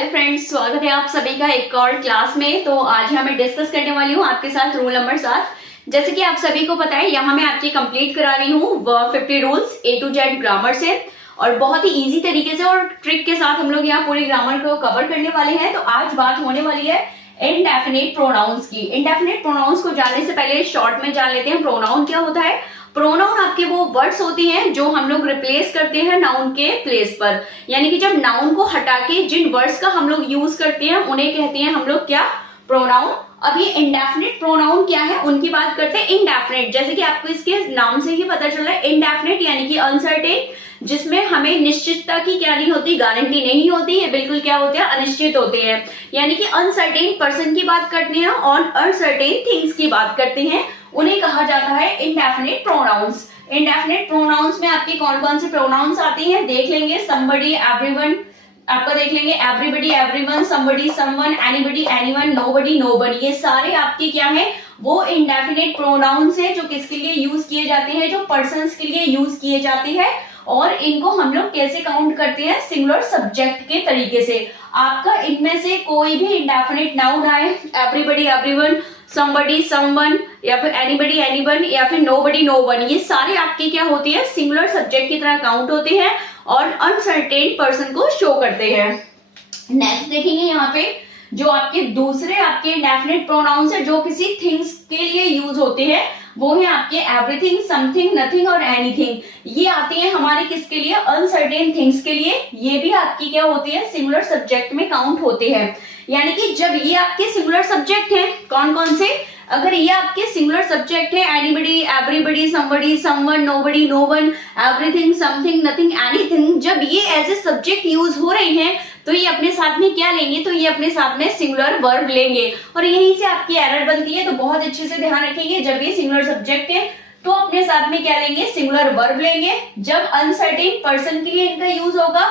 Hello friends, स्वागत है आप सभी का एक और क्लास में। तो आज मैं डिस्कस करने वाली हूँ आपके साथ रूल नंबर 7। जैसे कि आप सभी को पता है, यहाँ मैं आपकी कंप्लीट करा रही हूँ 50 rules A to Z grammar से, और बहुत ही इजी तरीके से और ट्रिक के साथ हम लोग यहाँ पूरी ग्रामर को कवर करने वाले हैं। तो आज बात होने वाली है इनडेफिनिट प्रोनाउंस की। इनडेफिनिट प्रोनाउंस को जानने से पहले शॉर्ट में जान लेते हैं प्रोनाउन क्या होता है। प्रोनाउन आपके वो वर्ड्स होती हैं जो हम लोग रिप्लेस करते हैं नाउन के प्लेस पर, यानी कि जब नाउन को हटा के जिन वर्ड्स का हम लोग यूज करते हैं उन्हें कहते हैं हम लोग क्या, प्रोनाउन। अब ये इंडेफिनिट प्रोनाउन क्या है उनकी बात करते हैं। इंडेफिनिट जैसे कि आपको इसके नाम से ही पता चल रहा है, इंडेफिनिट यानी कि अनसर्टेन, जिसमें हमें निश्चितता की क्या नहीं होती, गारंटी नहीं होती है, बिल्कुल क्या होते हैं, अनिश्चित होते हैं। यानी कि अनसर्टेन पर्सन की बात करते हैं और अनसर्टेन थिंग्स की बात करते हैं, उन्हें कहा जाता है इंडेफिनिट प्रोनाउंस। इंडेफिनिट प्रोनाउंस में आपके कौन कौन से प्रोनाउंस आते हैं देख लेंगे। समबडी, एवरीवन, आपका देख लेंगे everybody, everyone, somebody, someone, anybody, anyone, nobody, nobody. ये सारे आपके क्या है, वो इंडेफिनिट प्रोनाउंस है जो किसके लिए यूज किए जाते हैं, जो पर्सन्स के लिए यूज किए जाते हैं। और इनको हम लोग कैसे काउंट करते हैं, सिंगुलर सब्जेक्ट के तरीके से। आपका इनमें से कोई भी इंडेफिनिट नाउन आए, एवरीबडी, एवरीवन, समबडी, समवन, या फिर एनीबडी, एनीवन, या फिर नोबडी, नोवन, ये सारे आपके क्या होते हैं, सिंगुलर सब्जेक्ट की तरह काउंट होते हैं और अनसर्टेन पर्सन को शो करते हैं। नेक्स्ट देखेंगे यहाँ पे जो आपके दूसरे आपके इंडेफिनिट प्रोनाउंस है जो किसी थिंग्स के लिए यूज होते हैं, वो है आपके एवरीथिंग, समथिंग, नथिंग और एनीथिंग। ये आते हैं हमारे किसके लिए, अनसर्टेन थिंग्स के लिए। ये भी आपकी क्या होती है, सिंगुलर सब्जेक्ट में काउंट होते हैं। यानी कि जब ये आपके सिंगुलर सब्जेक्ट हैं, कौन कौन से, अगर ये आपके सिंगुलर सब्जेक्ट है, anybody, everybody, somebody, someone, nobody, known, everything, something, nothing, anything, जब ये एज ए सब्जेक्ट यूज हो रहे हैं तो ये अपने साथ में क्या लेंगे, तो ये अपने साथ में सिंगुलर वर्ब लेंगे। और यहीं से आपकी एरर बनती है, तो बहुत अच्छे से ध्यान रखेंगे। जब ये सिंगुलर सब्जेक्ट है तो अपने साथ में क्या लेंगे, सिंगुलर वर्ब लेंगे। जब अनसर्टेन पर्सन के लिए इनका यूज होगा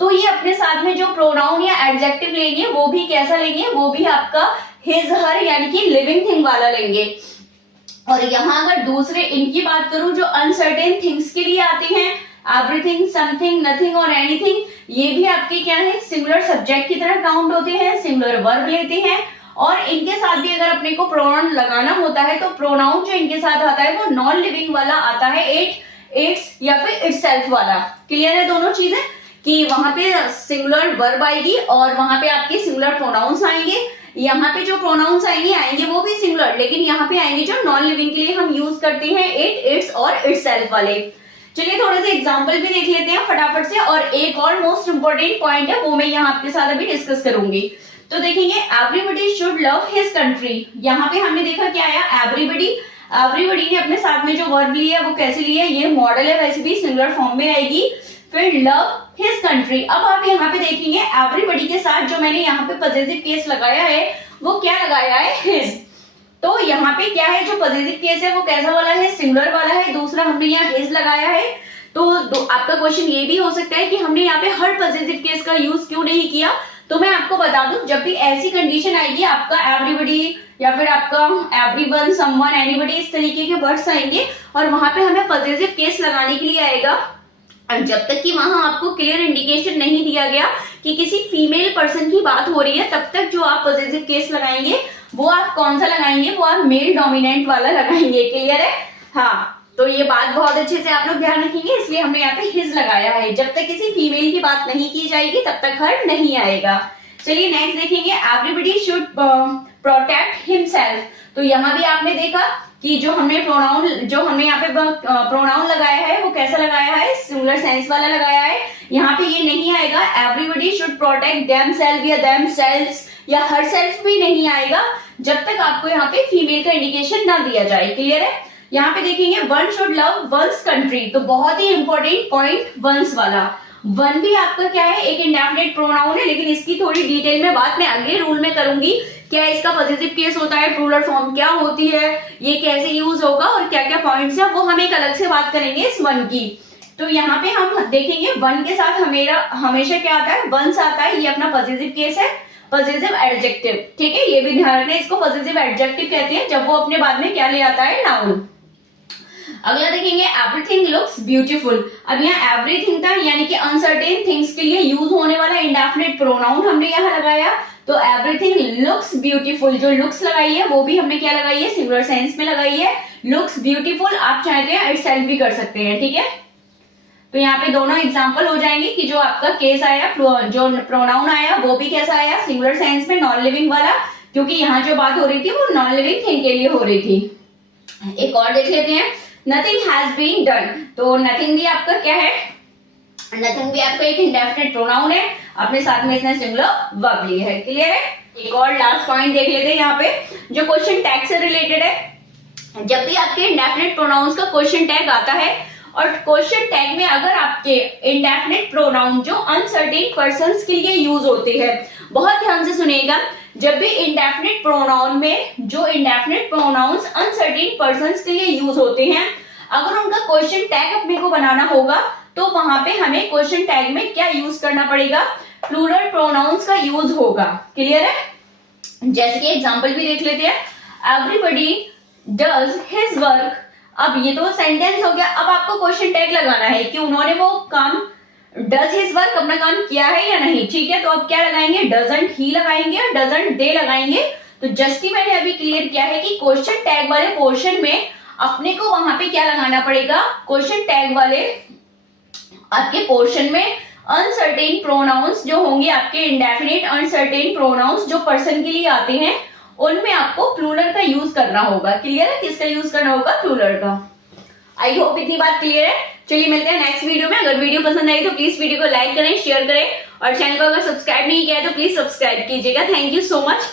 तो ये अपने साथ में जो प्रोनाउन या एडजेक्टिव लेंगे वो भी कैसा लेंगे, वो भी आपका हिज, हर यानी कि लिविंग थिंग वाला लेंगे। और यहाँ अगर दूसरे इनकी बात करूं जो अनसर्टेन थिंग्स के लिए आते हैं, एवरीथिंग, समथिंग, नथिंग और एनीथिंग, ये भी आपके क्या है, सिंगुलर सब्जेक्ट की तरह काउंट होते हैं, सिंगुलर वर्ब लेते हैं। और इनके साथ भी अगर अपने को प्रोनाउन लगाना होता है तो प्रोनाउन जो इनके साथ आता है वो नॉन लिविंग वाला आता है, इट, इट्स या फिर इटसेल्फ वाला। क्लियर है दोनों चीजें, कि वहां पे सिंगुलर वर्ब आएगी और वहां पे आपके सिंगुलर प्रोनाउंस आएंगे। यहाँ पे जो प्रोनाउंस आएंगे वो भी सिंगुलर, लेकिन यहाँ पे आएंगे जो नॉन लिविंग के लिए हम यूज करते हैं, इट, इट्स और इटसेल्फ वाले। चलिए थोड़े से एग्जांपल भी देख लेते हैं फटाफट से। और एक और मोस्ट इंपोर्टेंट पॉइंट है वो मैं यहाँ आपके साथ अभी डिस्कस करूंगी। तो देखेंगे everybody should love his country. यहाँ पे हमने देखा क्या आया, एवरीबडी। एवरीबडी ने अपने साथ में जो वर्ब लिया वो कैसे लिया, ये मॉडल है, वैसे भी सिंगुलर फॉर्म में आएगी। फिर लव हिज कंट्री। अब आप यहाँ पे देखेंगे एवरीबडी के साथ जो मैंने यहाँ पे पजेसिव केस लगाया है वो क्या लगाया है, हिज। तो यहाँ पे क्या है, जो पजेसिव केस है वो कैसा वाला है, सिंगुलर वाला है। दूसरा हमने यहाँ हिज लगाया है। तो आपका क्वेश्चन ये भी हो सकता है कि हमने यहाँ पे हर पजेसिव केस का यूज क्यों नहीं किया। तो मैं आपको बता दूं, जब भी ऐसी कंडीशन आएगी, आपका एवरीबडी या फिर आपका एवरीवन, समवन, एनीबडी, इस तरीके के वर्ड्स आएंगे और वहां पे हमें पजेसिव केस लगाने के लिए आएगा। और जब तक कि वहां आपको क्लियर इंडिकेशन नहीं दिया गया कि किसी फीमेल पर्सन की बात हो रही है, तब तक जो आप पॉजिटिव केस लगाएंगे वो आप कौन सा लगाएंगे, वो आप मेल डोमिनेंट वाला लगाएंगे। क्लियर है, हाँ। तो ये बात बहुत अच्छे से आप लोग ध्यान रखेंगे, इसलिए हमने यहाँ पे हिज लगाया है। जब तक किसी फीमेल की बात नहीं की जाएगी तब तक हर नहीं आएगा। चलिए नेक्स्ट देखेंगे, एवरीबडी शुड प्रोटेक्ट हिमसेल्फ। तो यहाँ भी आपने देखा कि जो हमने यहाँ पे प्रोनाउन लगाया है वो कैसा लगाया है, सिंगुलर सेंस वाला लगाया है। यहाँ पे ये नहीं आएगा एवरीबडी शुड प्रोटेक्ट देमसेल्फ या देमसेल्व्स या हरसेल्फ भी नहीं आएगा जब तक आपको यहाँ पे फीमेल का इंडिकेशन ना दिया जाए। क्लियर है, यहाँ पे देखेंगे one should love one's country. तो बहुत ही इंपॉर्टेंट पॉइंट वंस वाला। वन भी आपका क्या है, एक इंडेफिनिट प्रोनाउन है, लेकिन इसकी थोड़ी डिटेल में बात मैं अगले रूल में करूंगी। क्या इसका पॉजिटिव केस होता है, प्लूरल फॉर्म क्या होती है, ये कैसे यूज होगा और क्या क्या पॉइंट्स है, वो हम एक अलग से बात करेंगे इस वन की। तो यहाँ पे हम देखेंगे वन के साथ हमेशा क्या आता है, वंस आता है। ये अपना पॉजिटिव केस है, पॉजिटिव एडजेक्टिव। ठीक है, ये भी ध्यान रखना, इसको पॉजिटिव एडजेक्टिव कहते हैं जब वो अपने बाद में क्या ले आता है, नाउन। अगला देखेंगे एवरीथिंग लुक्स ब्यूटीफुल। अब यहाँ एवरीथिंग था यानी कि अनसर्टेन थिंग्स के लिए यूज होने वाला इंडेफिनिट प्रोनाउन हमने यहाँ लगाया, तो एवरीथिंग लुक्स ब्यूटीफुल, जो लुक्स लगाई है वो भी हमने क्या लगाई है, सिंगुलर सेंस में लगाई है, लुक्स ब्यूटीफुल। आप चाहते हैं इटसेल्फ भी कर सकते हैं, ठीक है। तो यहाँ पे दोनों एग्जांपल हो जाएंगे कि जो आपका केस आया, जो प्रोनाउन आया वो भी कैसा आया, सिंगुलर सेंस में, नॉन लिविंग वाला, क्योंकि यहाँ जो बात हो रही थी वो नॉन लिविंग थिंग के लिए हो रही थी। एक और देख लेते हैं, नथिंग हैज बीन डन। तो नथिंग भी आपका क्या है, नथिंग भी आपका एक इंडेफिनिट प्रोनाउन है, अपने साथ में इसने सिंगुलर वर्ब लिया है। क्लियर है। एक और लास्ट पॉइंट देख लेते हैं यहाँ पे, जो क्वेश्चन टैग से रिलेटेड है। जब भी आपके इंडेफिनिट प्रोनाउंस का क्वेश्चन टैग आता है और क्वेश्चन टैग में अगर आपके इंडेफिनिट प्रोनाउन जो अनसर्टेन पर्संस के लिए यूज होते हैं, बहुत ध्यान से सुनिएगा, जब भी इंडेफिनिट प्रोनाउन में जो इंडेफिनिट प्रोनाउंस अनसर्टेन पर्संस के लिए यूज होते हैं, अगर उनका क्वेश्चन टैग अपने को बनाना होगा तो वहां पे हमें क्वेश्चन टैग में क्या यूज करना पड़ेगा, प्लूरल प्रोनाउंस का यूज होगा। क्लियर है। जैसे कि एग्जांपल भी देख लेते हैं, एवरीबडी डज हिज वर्क। अब ये तो सेंटेंस हो गया, अब आपको क्वेश्चन टैग लगाना है कि उन्होंने वो काम, डज हिज वर्क, अपना काम किया है या नहीं, ठीक है। तो अब क्या लगाएंगे, डजंट ही लगाएंगे और डजंट दे लगाएंगे। तो जस्ट ही मैंने अभी क्लियर किया है कि क्वेश्चन टैग वाले पोर्शन में अपने को वहां पे क्या लगाना पड़ेगा, क्वेश्चन टैग वाले आपके पोर्शन में अनसर्टेन प्रोनाउंस जो होंगे, आपके इंडेफिनिट अनसर्टेन प्रोनाउंस जो पर्सन के लिए आते हैं, उनमें आपको प्लूरल का यूज करना होगा। क्लियर है। किसका यूज करना होगा, प्लूरल का। आई होप इतनी बात क्लियर है। चलिए मिलते हैं नेक्स्ट वीडियो में। अगर वीडियो पसंद आई तो प्लीज वीडियो को लाइक करें, शेयर करें और चैनल को अगर सब्सक्राइब नहीं किया है तो प्लीज सब्सक्राइब कीजिएगा। Thank you so much.